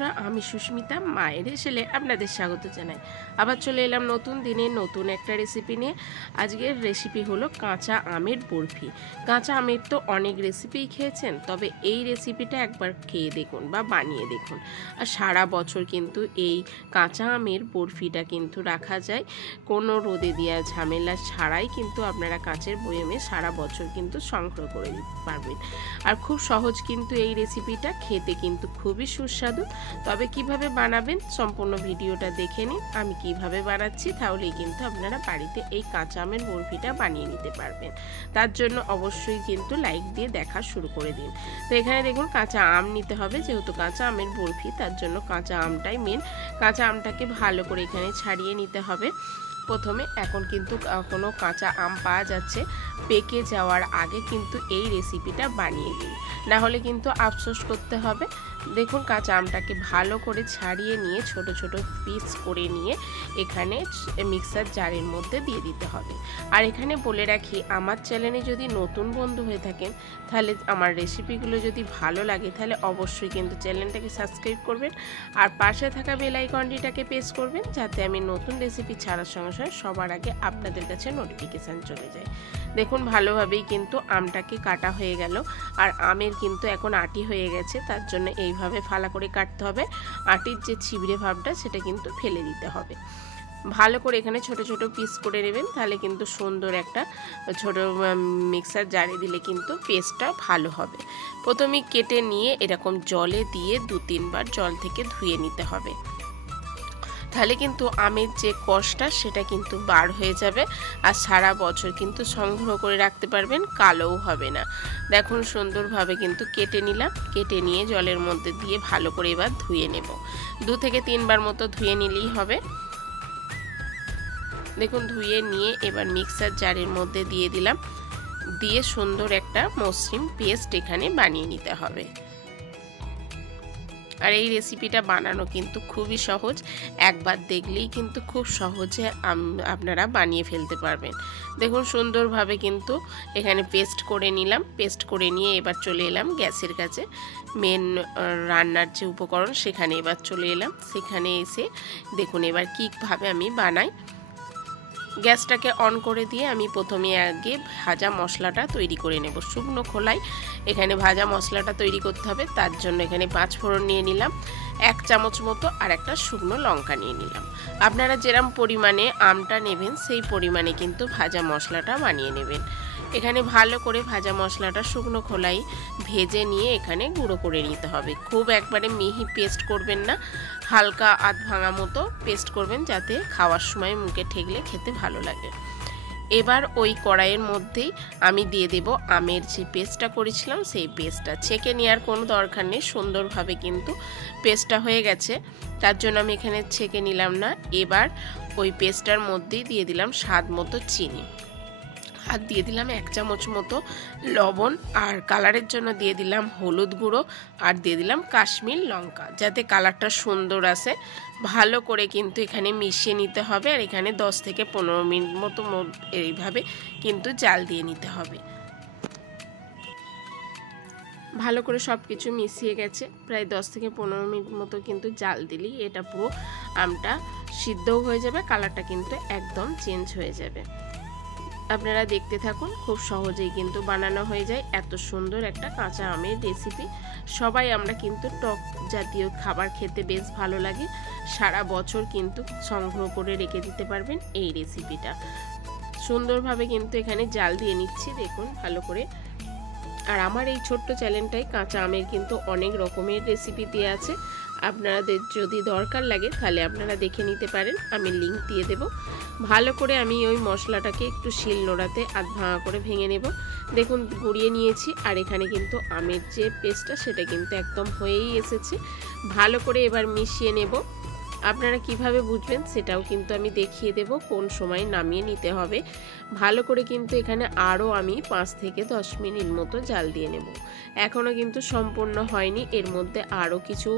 বন্ধুরা, আমি সুস্মিতা মায়ের হেসেলে আপনাদের স্বাগত জানাই। আবার চলে এলাম নতুন দিনে নতুন একটা রেসিপি নিয়ে। আজকের রেসিপি হলো কাঁচা আমের বরফি। কাঁচা আমের তো অনেক রেসিপিই খেয়েছেন, তবে এই রেসিপিটা একবার খেয়ে দেখুন বা বানিয়ে দেখুন। আর সারা বছর কিন্তু এই কাঁচা আমের বরফিটা কিন্তু রাখা যায়, কোনো রোদে দেওয়া ঝামেলা ছাড়াই কিন্তু আপনারা কাঁচের বয়মে সারা বছর কিন্তু সংগ্রহ করে দিতে পারবেন। আর খুব সহজ কিন্তু এই রেসিপিটা, খেতে কিন্তু খুবই সুস্বাদু। তবে কিভাবে বানাবেন সম্পূর্ণ ভিডিওটা দেখে নিন। আমি কিভাবে বানাচ্ছি, তাহলেই কিন্তু আপনারা বাড়িতে এই কাঁচা আমের বরফিটা বানিয়ে নিতে পারবেন। তার জন্য অবশ্যই কিন্তু লাইক দিয়ে দেখা শুরু করে দিন। তো এখানে দেখুন কাঁচা আম নিতে হবে, যেহেতু কাঁচা আমের বরফি তার জন্য কাঁচা আমটাই মেন। কাঁচা আমটাকে ভালো করে এখানে ছাড়িয়ে নিতে হবে। প্রথমে এখন কিন্তু কোনো কাঁচা আম পাওয়া যাচ্ছে, পেকে যাওয়ার আগে কিন্তু এই রেসিপিটা বানিয়ে দিন, না হলে কিন্তু আফসোস করতে হবে। দেখুন কাঁচা আমটাকে ভালো করে ছাড়িয়ে নিয়ে ছোট ছোট পিস করে নিয়ে এখানে মিক্সার জারের মধ্যে দিয়ে দিতে হবে। আর এখানে বলে রাখি, আমার চ্যানেলে যদি নতুন বন্ধু হয়ে থাকেন, তাহলে আমার রেসিপিগুলো যদি ভালো লাগে তাহলে অবশ্যই কিন্তু চ্যানেলটাকে সাবস্ক্রাইব করবেন আর পাশে থাকা বেল আইকনটিটাকে প্রেস করবেন, যাতে আমি নতুন রেসিপি ছাড়ার সঙ্গে সঙ্গে সবার আগে আপনাদের কাছে নোটিফিকেশান চলে যায়। দেখুন ভালোভাবেই কিন্তু আমটাকে কাটা হয়ে গেল, আর আমের কিন্তু এখন আটি হয়ে গেছে, তার জন্য এইভাবে ফালা করে কাটতে হবে। আটির যে ছিবড়ে ভাবটা সেটা কিন্তু ফেলে দিতে হবে। ভালো করে এখানে ছোট ছোট পিস করে নেবেন, তাহলে কিন্তু সুন্দর একটা ছোট মিক্সার জারে দিলে কিন্তু পেস্টটা ভালো হবে। প্রথমে কেটে নিয়ে এরকম জলে দিয়ে 2-3 বার জল থেকে ধুয়ে নিতে হবে, তাহলে কিন্তু আমের যে কষটা সেটা কিন্তু বার হয়ে যাবে, আর সারা বছর কিন্তু সংগ্রহ করে রাখতে পারবেন, কালোও হবে না। দেখুন সুন্দরভাবে কিন্তু কেটে নিলাম, কেটে নিয়ে জলের মধ্যে দিয়ে ভালো করে এবার ধুয়ে নেব। 2 থেকে 3 বার মতো ধুয়ে নিলেই হবে। দেখুন ধুয়ে নিয়ে এবার মিক্সার জারের মধ্যে দিয়ে দিলাম, দিয়ে সুন্দর একটা মসৃণ পেস্ট এখানে বানিয়ে নিতে হবে। আর এই রেসিপিটা বানানো কিন্তু খুবই সহজ, একবার দেখলেই কিন্তু খুব সহজে আপনারা বানিয়ে ফেলতে পারবেন। দেখুন সুন্দরভাবে কিন্তু এখানে পেস্ট করে নিলাম। পেস্ট করে নিয়ে এবার চলে এলাম গ্যাসের কাছে, মেন রান্নার যে উপকরণ সেখানে এবার চলে এলাম। সেখানে এসে দেখুন এবার কীভাবে আমি বানাই। গ্যাসটাকে অন করে দিয়ে আমি প্রথমে আগে ভাজা মশলাটা তৈরি করে নেব। শুকনো খোলায় এখানে ভাজা মশলাটা তৈরি করতে হবে, তার জন্য এখানে 5 ফোড়ন নিয়ে নিলাম, 1 চামচ মতো, আর একটা শুকনো লঙ্কা নিয়ে নিলাম। আপনারা যেরকম পরিমাণে আমটা নেবেন সেই পরিমাণে কিন্তু ভাজা মশলাটা বানিয়ে নেবেন। এখানে ভালো করে ভাজা মশলাটা শুকনো খোলায় ভেজে নিয়ে এখানে গুঁড়ো করে নিতে হবে। খুব একবারে মিহি পেস্ট করবেন না, হালকা আধ ভাঙা মতো পেস্ট করবেন, যাতে খাওয়ার সময় মুখে ঠেকলে খেতে ভালো লাগে। এবার ওই কড়াইয়ের মধ্যেই আমি দিয়ে দেব আমের যে পেস্টটা করেছিলাম সেই পেস্টটা। ছেঁকে নেওয়ার কোনো দরকার নেই, সুন্দরভাবে কিন্তু পেস্টটা হয়ে গেছে, তার জন্য আমি এখানে ছেঁকে নিলাম না। এবার ওই পেস্টটার মধ্যেই দিয়ে দিলাম স্বাদ মতো চিনি, আর দিয়ে দিলাম 1 চামচ মতো লবণ, আর কালারের জন্য দিয়ে দিলাম হলুদ গুঁড়ো, আর দিয়ে দিলাম কাশ্মীর লঙ্কা, যাতে কালারটা সুন্দর আসে। ভালো করে কিন্তু এখানে মিশিয়ে নিতে হবে, আর এখানে 10 থেকে 15 মিনিট মতো এইভাবে কিন্তু জাল দিয়ে নিতে হবে। ভালো করে সব কিছু মিশিয়ে গেছে, প্রায় 10 থেকে 15 মিনিট মতো কিন্তু জাল দিলেই এটা পুরো আমটা সিদ্ধও হয়ে যাবে, কালারটা কিন্তু একদম চেঞ্জ হয়ে যাবে। আপনারা দেখতে থাকুন, খুব সহজেই কিন্তু বানানো হয়ে যায় এত সুন্দর একটা কাঁচা আমের রেসিপি। সবাই আমরা কিন্তু টক জাতীয় খাবার খেতে বেশ ভালো লাগে, সারা বছর কিন্তু সংগ্রহ করে রেখে দিতে পারবেন এই রেসিপিটা। সুন্দরভাবে কিন্তু এখানে জাল দিয়ে নিচ্ছি, দেখুন ভালো করে। আর আমার এই ছোট্ট চ্যানেলটায় কাঁচা আমের কিন্তু অনেক রকমের রেসিপি দেওয়া আছে, আপনাদের যদি দরকার লাগে তাহলে আপনারা দেখে নিতে পারেন, আমি লিংক দিয়ে দেব। ভালো করে আমি ওই মশলাটাকে একটু শিল নোড়াতে আধ ভাঙা করে ভেঙে নেব। দেখুন গুঁড়িয়ে নিয়েছি, আর এখানে কিন্তু আমের যে পেস্টটা সেটা কিন্তু একদম হয়েই এসেছে। ভালো করে এবার মিশিয়ে নেব। আপনারা কিভাবে বুঝবেন সেটাও কিন্তু আমি দেখিয়ে দেব, কোন সময় নামিয়ে নিতে হবে। ভালো করে কিন্তু এখানে আরও আমি 5 থেকে 10 মিনিট মতো জাল দিয়ে নেব। এখনও কিন্তু সম্পূর্ণ হয়নি, এর মধ্যে আরও কিছু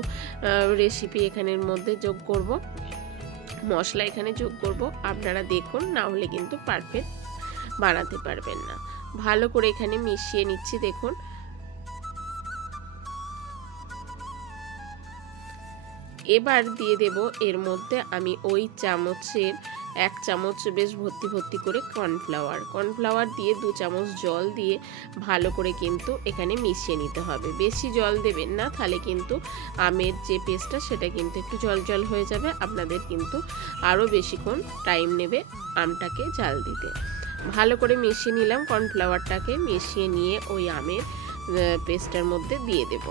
রেসিপি এখানের মধ্যে যোগ করব, মশলা এখানে যোগ করব। আপনারা দেখুন, না হলে কিন্তু পারফেক্ট বানাতে পারবেন না। ভালো করে এখানে মিশিয়ে নিচ্ছি। দেখুন এবার দিয়ে দেব এর মধ্যে আমি ওই চামচের 1 চামচ বেশ ভর্তি ভর্তি করে কর্নফ্লাওয়ার দিয়ে 2 চামচ জল দিয়ে ভালো করে কিন্তু এখানে মিশিয়ে নিতে হবে। বেশি জল দেবেন না, তাহলে কিন্তু আমের যে পেস্টটা সেটা কিন্তু একটু জল জল হয়ে যাবে। আপনাদের কিন্তু আরও বেশিক্ষণ টাইম নেবে আমটাকে জাল দিতে। ভালো করে মিশিয়ে নিলাম, কর্নফ্লাওয়ারটাকে মিশিয়ে নিয়ে ওই আমের পেস্টটার মধ্যে দিয়ে দেব।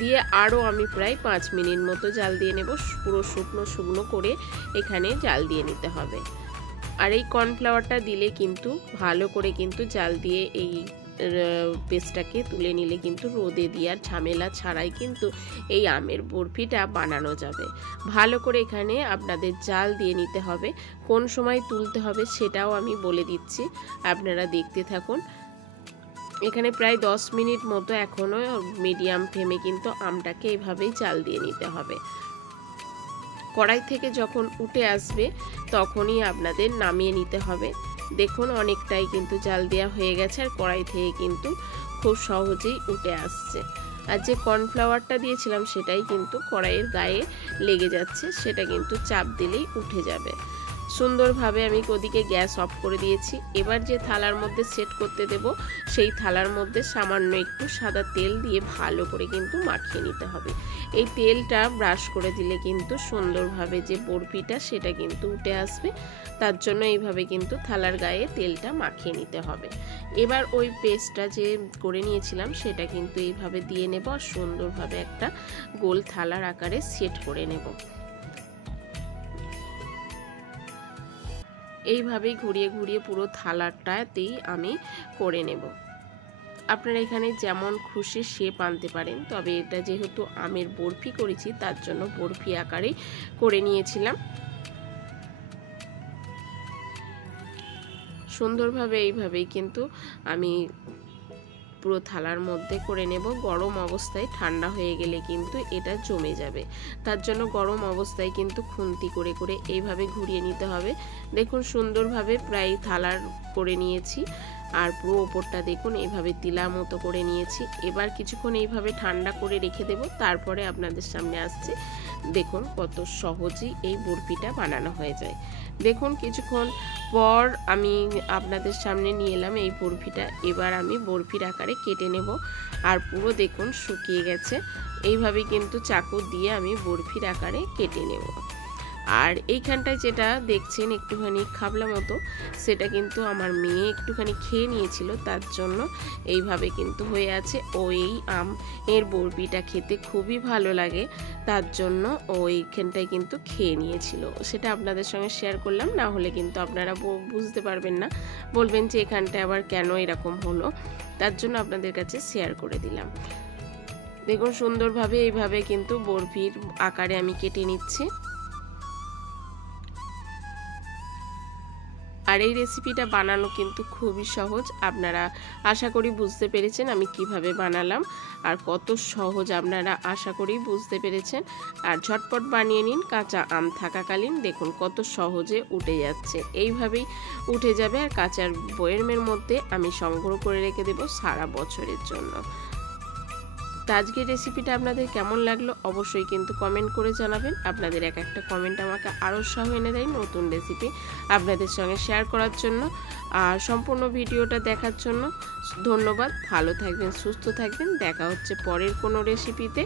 দিয়ে আরও আমি প্রায় 5 মিনিট মতো জাল দিয়ে নেব। পুরো শুকনো করে এখানে জাল দিয়ে নিতে হবে। আর এই কর্নফ্লাওয়ারটা দিলে কিন্তু ভালো করে কিন্তু জাল দিয়ে এই পেস্টটাকে তুলে নিলে কিন্তু রোদে দেওয়ার ঝামেলা ছাড়াই কিন্তু এই আমের বরফিটা বানানো যাবে। ভালো করে এখানে আপনাদের জাল দিয়ে নিতে হবে। কোন সময় তুলতে হবে সেটাও আমি বলে দিচ্ছি, আপনারা দেখতে থাকুন। এখানে প্রায় 10 মিনিট মতো এখনও মিডিয়াম ফ্লেমে কিন্তু আমটাকে এইভাবেই জাল দিয়ে নিতে হবে। কড়াই থেকে যখন উঠে আসবে তখনই আপনাদের নামিয়ে নিতে হবে। দেখুন অনেকটাই কিন্তু জাল দেওয়া হয়ে গেছে আর কড়াই থেকে কিন্তু খুব সহজেই উঠে আসছে। আর যে কর্নফ্লাওয়ারটা দিয়েছিলাম সেটাই কিন্তু কড়াইয়ের গায়ে লেগে যাচ্ছে, সেটা কিন্তু চাপ দিলেই উঠে যাবে। সুন্দরভাবে আমি ওদিকে গ্যাস অফ করে দিয়েছি। এবার যে থালার মধ্যে সেট করতে দেব সেই থালার মধ্যে সামান্য একটু সাদা তেল দিয়ে ভালো করে কিন্তু মাখিয়ে নিতে হবে। এই তেলটা ব্রাশ করে দিলে কিন্তু সুন্দরভাবে যে বরফিটা সেটা কিন্তু উঠে আসবে, তার জন্য এইভাবে কিন্তু থালার গায়ে তেলটা মাখিয়ে নিতে হবে। এবার ওই পেস্টটা যে করে নিয়েছিলাম সেটা কিন্তু এইভাবে দিয়ে নেব আর সুন্দরভাবে একটা গোল থালার আকারে সেট করে নেব। এইভাবেই ঘুরিয়ে ঘুরিয়ে পুরো থালাটাতেই আমি করে নেব। আপনারা এখানে যেমন খুশি শেপ আনতে পারেন, তবে এটা যেহেতু আমের বরফি করেছি তার জন্য বরফি আকারেই করে নিয়েছিলাম। সুন্দরভাবে এইভাবেই কিন্তু আমি পুরো থালার মধ্যে করে নেব। গরম অবস্থায়, ঠান্ডা হয়ে গেলে কিন্তু এটা জমে যাবে, তার জন্য গরম অবস্থায় কিন্তু খুন্তি করে করে এইভাবে ঘুরিয়ে নিতে হবে। দেখুন সুন্দরভাবে প্রায় থালার করে নিয়েছি আর পুরো ওপরটা দেখুন এইভাবে তিলার মতো করে নিয়েছি। এবার কিছুক্ষণ এইভাবে ঠান্ডা করে রেখে দেব, তারপরে আপনাদের সামনে আসছে। দেখুন কত সহজেই এই বরফিটা বানানো হয়ে যায়। দেখুন কিছুক্ষণ পর আমি আপনাদের সামনে নিয়ে এলাম এই বরফিটা। এবার আমি বরফির আকারে কেটে নেব আর পুরো দেখুন শুকিয়ে গেছে। এইভাবে কিন্তু চাকু দিয়ে আমি বরফির আকারে কেটে নেব। আর এইখানটায় যেটা দেখছেন একটুখানি খাবলা মতো, সেটা কিন্তু আমার মেয়ে একটুখানি খেয়ে নিয়েছিল, তার জন্য এইভাবে কিন্তু হয়ে আছে। ও এই আম এর বরফিটা খেতে খুবই ভালো লাগে, তার জন্য ও এইখানটায় কিন্তু খেয়ে নিয়েছিল। সেটা আপনাদের সঙ্গে শেয়ার করলাম, না হলে কিন্তু আপনারা বুঝতে পারবেন না, বলবেন যে এখানটায় আবার কেন এরকম হলো, তার জন্য আপনাদের কাছে শেয়ার করে দিলাম। দেখুন সুন্দরভাবে এইভাবে কিন্তু বরফির আকারে আমি কেটে নিচ্ছি। আর এই রেসিপিটা বানানো কিন্তু খুবই সহজ। আপনারা আশা করি বুঝতে পেরেছেন আমি কিভাবে বানালাম আর কত সহজ, আপনারা আশা করি বুঝতে পেরেছেন। আর ঝটপট বানিয়ে নিন কাঁচা আম থাকাকালীন। দেখুন কত সহজে উঠে যাচ্ছে, এইভাবেই উঠে যাবে। আর কাঁচার বয়ামের মধ্যে আমি সংগ্রহ করে রেখে দেব সারা বছরের জন্য। তো আজকের রেসিপিটা আপনাদের কেমন লাগলো অবশ্যই কিন্তু কমেন্ট করে জানাবেন। আপনাদের এক একটা কমেন্ট আমাকে আরও উৎসাহ এনে দেয় নতুন রেসিপি আপনাদের সঙ্গে শেয়ার করার জন্য। আর সম্পূর্ণ ভিডিওটা দেখার জন্য ধন্যবাদ। ভালো থাকবেন, সুস্থ থাকবেন। দেখা হচ্ছে পরের কোনো রেসিপিতে।